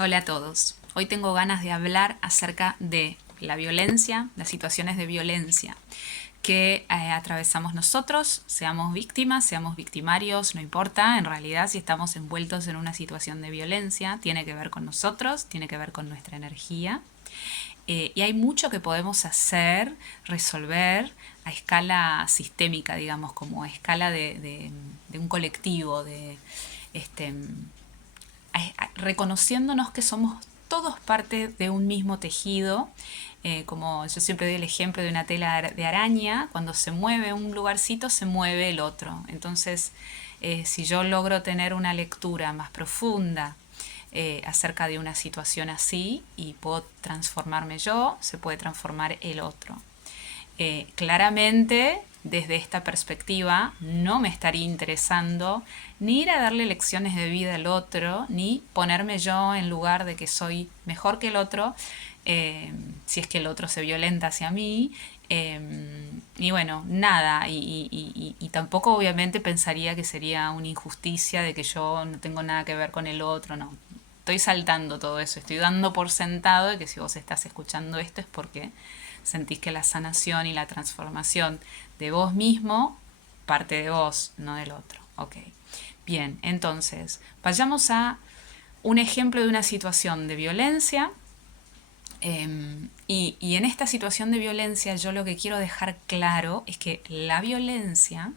Hola a todos. Hoy tengo ganas de hablar acerca de la violencia, las situaciones de violencia que atravesamos nosotros, seamos víctimas, seamos victimarios, no importa, en realidad si estamos envueltos en una situación de violencia, tiene que ver con nosotros, tiene que ver con nuestra energía. Y hay mucho que podemos hacer, resolver a escala sistémica, digamos, como a escala de un colectivo, este, reconociéndonos que somos todos parte de un mismo tejido, como yo siempre doy el ejemplo de una tela de araña, cuando se mueve un lugarcito se mueve el otro. Entonces, si yo logro tener una lectura más profunda acerca de una situación así y puedo transformarme yo, se puede transformar el otro. Claramente, desde esta perspectiva, no me estaría interesando ni ir a darle lecciones de vida al otro, ni ponerme yo en lugar de que soy mejor que el otro, si es que el otro se violenta hacia mí. Y bueno, nada, y tampoco obviamente pensaría que sería una injusticia de que yo no tengo nada que ver con el otro, no. Estoy saltando todo eso, estoy dando por sentado de que si vos estás escuchando esto es porque sentís que la sanación y la transformación de vos mismo parte de vos, no del otro. Ok. Bien, entonces, vayamos a un ejemplo de una situación de violencia. Y en esta situación de violencia yo lo que quiero dejar claro es que la violencia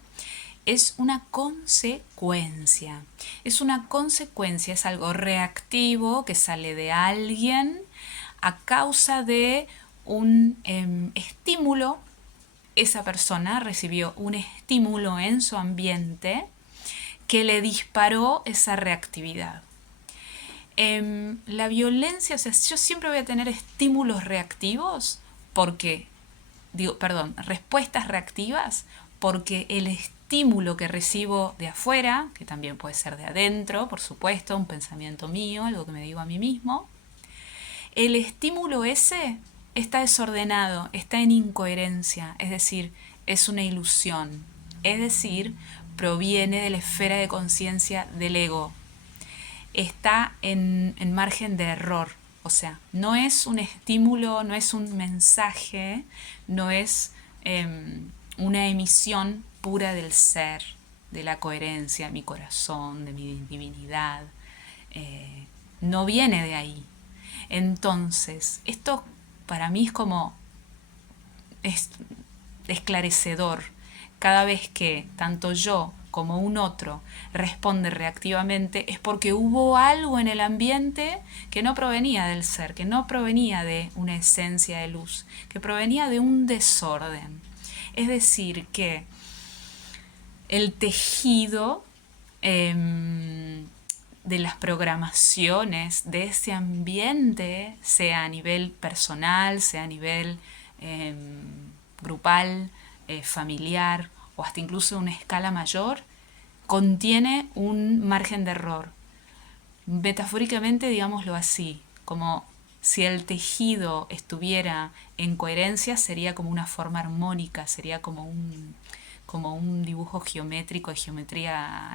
es una consecuencia. Es una consecuencia, es algo reactivo que sale de alguien a causa de un estímulo. Esa persona recibió un estímulo en su ambiente que le disparó esa reactividad. La violencia, o sea, yo siempre voy a tener estímulos reactivos porque, respuestas reactivas porque el estímulo que recibo de afuera, que también puede ser de adentro, por supuesto, un pensamiento mío, algo que me digo a mí mismo, el estímulo ese está desordenado, está en incoherencia, es decir, es una ilusión, es decir, proviene de la esfera de conciencia del ego, está en margen de error, o sea, no es un estímulo, no es un mensaje, no es una emisión pura del ser, de la coherencia de mi corazón, de mi divinidad. No viene de ahí. Entonces, esto para mí es como es esclarecedor. Cada vez que tanto yo como un otro responde reactivamente es porque hubo algo en el ambiente que no provenía del ser, que no provenía de una esencia de luz, que provenía de un desorden. Es decir, que el tejido de las programaciones de ese ambiente, sea a nivel personal, sea a nivel eh, grupal, familiar o hasta incluso una escala mayor, contiene un margen de error. Metafóricamente, digámoslo así, como si el tejido estuviera en coherencia, sería como una forma armónica, sería como un dibujo geométrico de geometría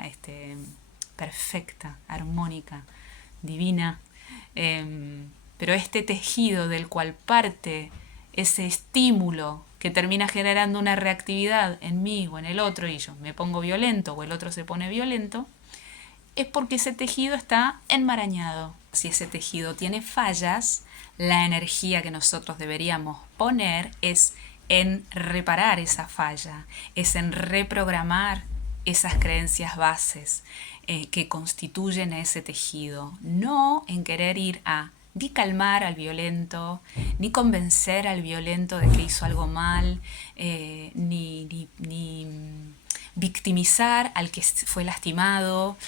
perfecta, armónica, divina. Pero este tejido del cual parte ese estímulo que termina generando una reactividad en mí o en el otro y yo me pongo violento o el otro se pone violento, es porque ese tejido está enmarañado. Si ese tejido tiene fallas, la energía que nosotros deberíamos poner es en reparar esa falla, es en reprogramar esas creencias bases que constituyen ese tejido, no en querer ir a ni calmar al violento, ni convencer al violento de que hizo algo mal, ni victimizar al que fue lastimado.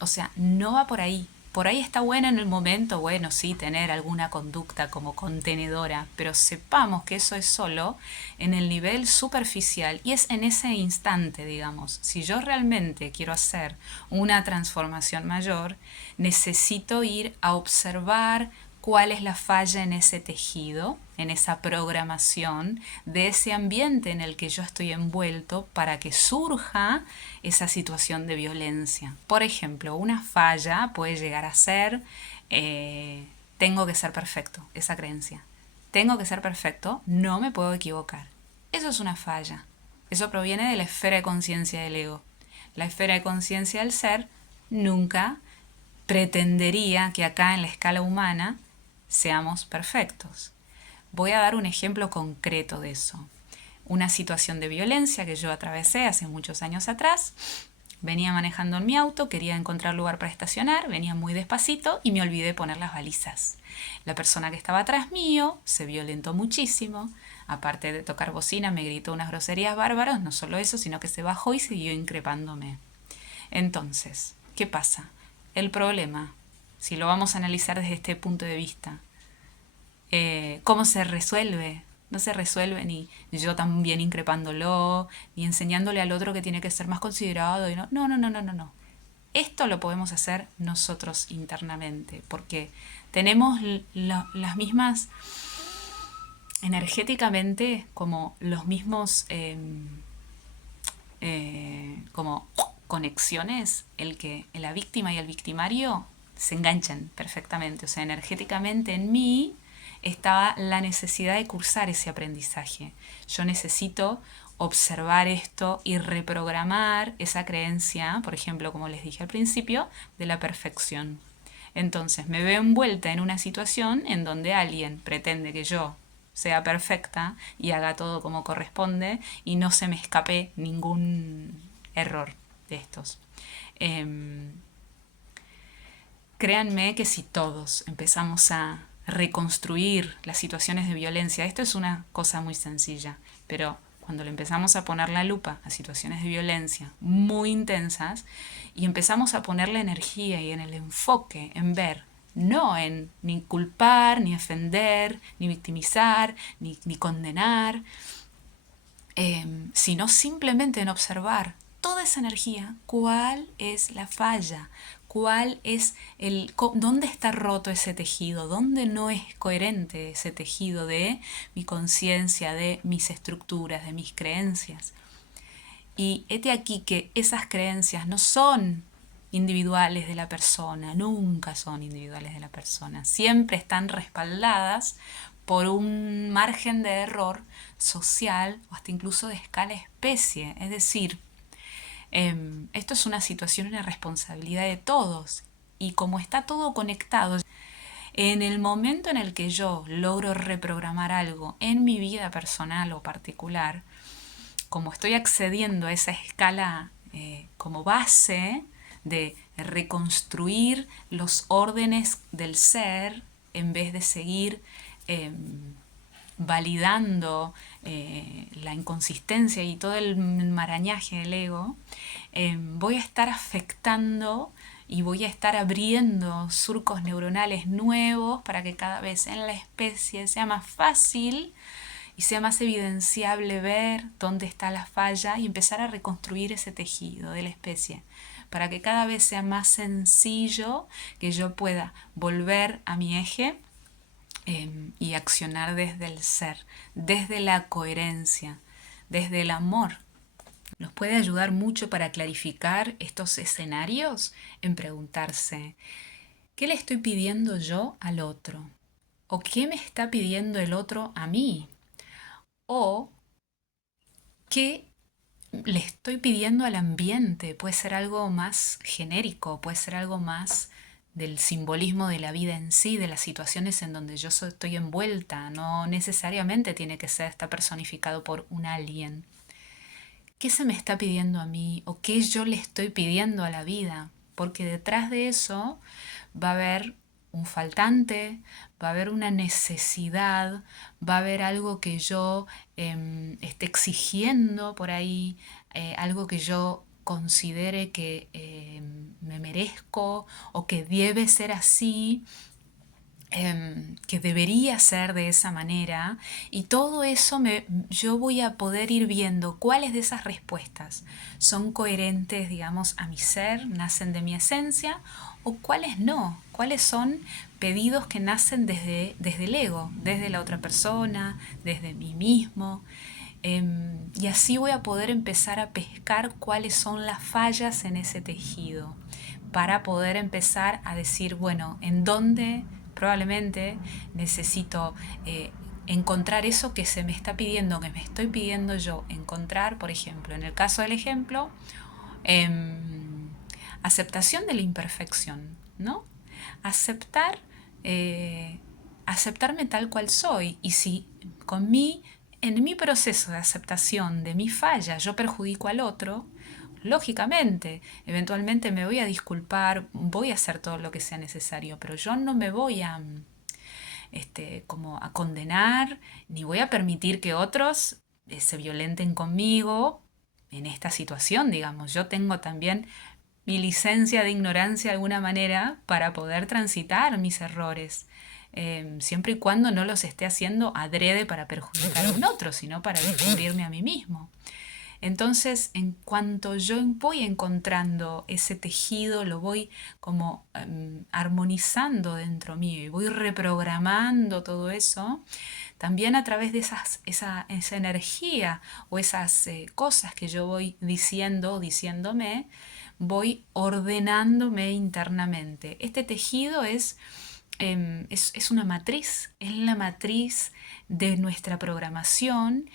O sea, no va por ahí. Por ahí está bueno en el momento, bueno, sí, tener alguna conducta como contenedora, pero sepamos que eso es solo en el nivel superficial y es en ese instante, digamos. Si yo realmente quiero hacer una transformación mayor, necesito ir a observar cuál es la falla en ese tejido, en esa programación de ese ambiente en el que yo estoy envuelto para que surja esa situación de violencia. Por ejemplo, una falla puede llegar a ser tengo que ser perfecto, esa creencia. Tengo que ser perfecto, no me puedo equivocar. Eso es una falla. Eso proviene de la esfera de conciencia del ego. La esfera de conciencia del ser nunca pretendería que acá en la escala humana seamos perfectos. Voy a dar un ejemplo concreto de eso. Una situación de violencia que yo atravesé hace muchos años atrás. Venía manejando en mi auto, quería encontrar lugar para estacionar, venía muy despacito y me olvidé poner las balizas. La persona que estaba atrás mío se violentó muchísimo. Aparte de tocar bocina, me gritó unas groserías bárbaras, no solo eso, sino que se bajó y siguió increpándome. Entonces, ¿qué pasa? El problema, si lo vamos a analizar desde este punto de vista, ¿cómo se resuelve? No se resuelve ni yo también increpándolo, ni enseñándole al otro que tiene que ser más considerado. Y no, no, no, no, no, no, no. Esto lo podemos hacer nosotros internamente, porque tenemos las mismas, energéticamente, como los mismos, como conexiones, el que la víctima y el victimario se enganchan perfectamente. O sea, energéticamente en mí estaba la necesidad de cursar ese aprendizaje. Yo necesito observar esto y reprogramar esa creencia, por ejemplo, como les dije al principio, de la perfección. Entonces me veo envuelta en una situación en donde alguien pretende que yo sea perfecta y haga todo como corresponde y no se me escape ningún error de estos. Em, Créanme que si todos empezamos a reconstruir las situaciones de violencia, esto es una cosa muy sencilla, pero cuando le empezamos a poner la lupa a situaciones de violencia muy intensas y empezamos a poner la energía y en el enfoque en ver, no en ni culpar, ni ofender, ni victimizar, ni condenar, sino simplemente en observar toda esa energía, cuál es la falla, cuál es dónde está roto ese tejido, dónde no es coherente ese tejido de mi conciencia, de mis estructuras, de mis creencias. Y hete aquí que esas creencias no son individuales de la persona, nunca son individuales de la persona, siempre están respaldadas por un margen de error social o hasta incluso de escala especie. Es decir, esto es una situación, una responsabilidad de todos. Y como está todo conectado, en el momento en el que yo logro reprogramar algo en mi vida personal o particular, como estoy accediendo a esa escala como base de reconstruir los órdenes del ser en vez de seguir eh, validando la inconsistencia y todo el marañaje del ego, voy a estar afectando y voy a estar abriendo surcos neuronales nuevos para que cada vez en la especie sea más fácil y sea más evidenciable ver dónde está la falla y empezar a reconstruir ese tejido de la especie, para que cada vez sea más sencillo que yo pueda volver a mi eje y accionar desde el ser, desde la coherencia, desde el amor. Nos puede ayudar mucho para clarificar estos escenarios en preguntarse, ¿qué le estoy pidiendo yo al otro? ¿O qué me está pidiendo el otro a mí? ¿O qué le estoy pidiendo al ambiente? Puede ser algo más genérico, puede ser algo más del simbolismo de la vida en sí, de las situaciones en donde yo estoy envuelta. No necesariamente tiene que ser, está personificado por un alguien. ¿Qué se me está pidiendo a mí o qué yo le estoy pidiendo a la vida? Porque detrás de eso va a haber un faltante, va a haber una necesidad, va a haber algo que yo esté exigiendo por ahí, algo que yo considere que me merezco o que debe ser así, que debería ser de esa manera, y todo eso yo voy a poder ir viendo cuáles de esas respuestas son coherentes, digamos, a mi ser, nacen de mi esencia, o cuáles no, cuáles son pedidos que nacen desde el ego, desde la otra persona, desde mí mismo. Y así voy a poder empezar a pescar cuáles son las fallas en ese tejido. para poder empezar a decir, bueno, en dónde probablemente necesito encontrar eso que se me está pidiendo, que me estoy pidiendo yo. Encontrar, por ejemplo, en el caso del ejemplo, aceptación de la imperfección, ¿no? Aceptar, eh, aceptarme tal cual soy. Y si en mi proceso de aceptación de mi falla yo perjudico al otro, lógicamente, eventualmente me voy a disculpar, voy a hacer todo lo que sea necesario, pero yo no me voy a como a condenar, ni voy a permitir que otros se violenten conmigo en esta situación, digamos. Yo tengo también mi licencia de ignorancia de alguna manera para poder transitar mis errores, siempre y cuando no los esté haciendo adrede para perjudicar a un otro, sino para descubrirme a mí mismo. Entonces, en cuanto yo voy encontrando ese tejido, lo voy como armonizando dentro mío y voy reprogramando todo eso, también a través de esa energía o esas cosas que yo voy diciendo o diciéndome, voy ordenándome internamente. Este tejido es una matriz, es la matriz de nuestra programación,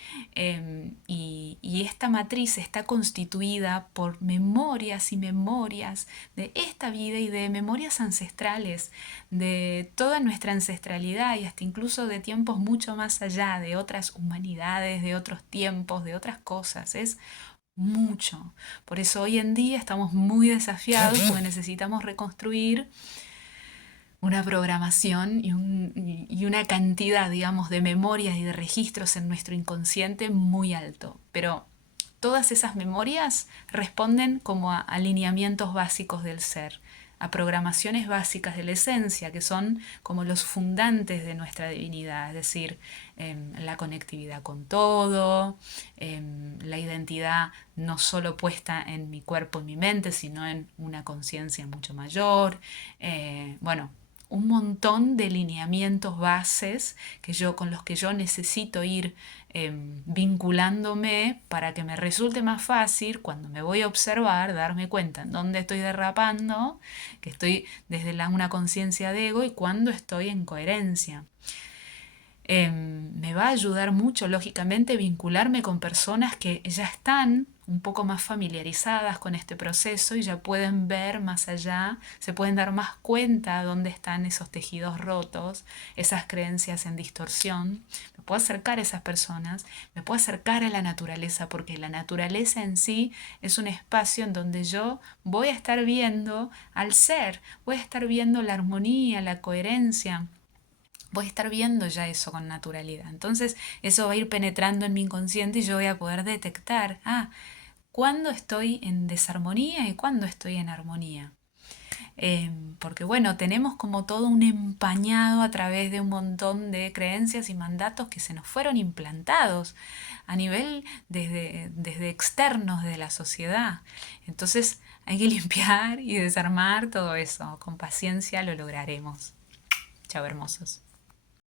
y esta matriz está constituida por memorias y memorias de esta vida y de memorias ancestrales, de toda nuestra ancestralidad y hasta incluso de tiempos mucho más allá, de otras humanidades, de otros tiempos, de otras cosas. Es mucho. Por eso hoy en día estamos muy desafiados porque necesitamos reconstruir una programación y una cantidad, digamos, de memorias y de registros en nuestro inconsciente muy alto. Pero todas esas memorias responden como a alineamientos básicos del ser, a programaciones básicas de la esencia, que son como los fundantes de nuestra divinidad, es decir, la conectividad con todo, la identidad no solo puesta en mi cuerpo y mi mente, sino en una conciencia mucho mayor. Bueno, un montón de lineamientos bases con los que yo necesito ir vinculándome para que me resulte más fácil cuando me voy a observar, darme cuenta en dónde estoy derrapando, que estoy desde una conciencia de ego y cuando estoy en coherencia. Me va a ayudar mucho, lógicamente, vincularme con personas que ya están un poco más familiarizadas con este proceso y ya pueden ver más allá, se pueden dar más cuenta dónde están esos tejidos rotos, esas creencias en distorsión. Me puedo acercar a esas personas, me puedo acercar a la naturaleza, porque la naturaleza en sí es un espacio en donde yo voy a estar viendo al ser, voy a estar viendo la armonía, la coherencia, voy a estar viendo ya eso con naturalidad. Entonces eso va a ir penetrando en mi inconsciente y yo voy a poder detectar, cuándo estoy en desarmonía y cuándo estoy en armonía. Porque bueno, tenemos como todo un empañado a través de un montón de creencias y mandatos que se nos fueron implantados a nivel desde externos de la sociedad. Entonces hay que limpiar y desarmar todo eso. Con paciencia lo lograremos. Chao, hermosos.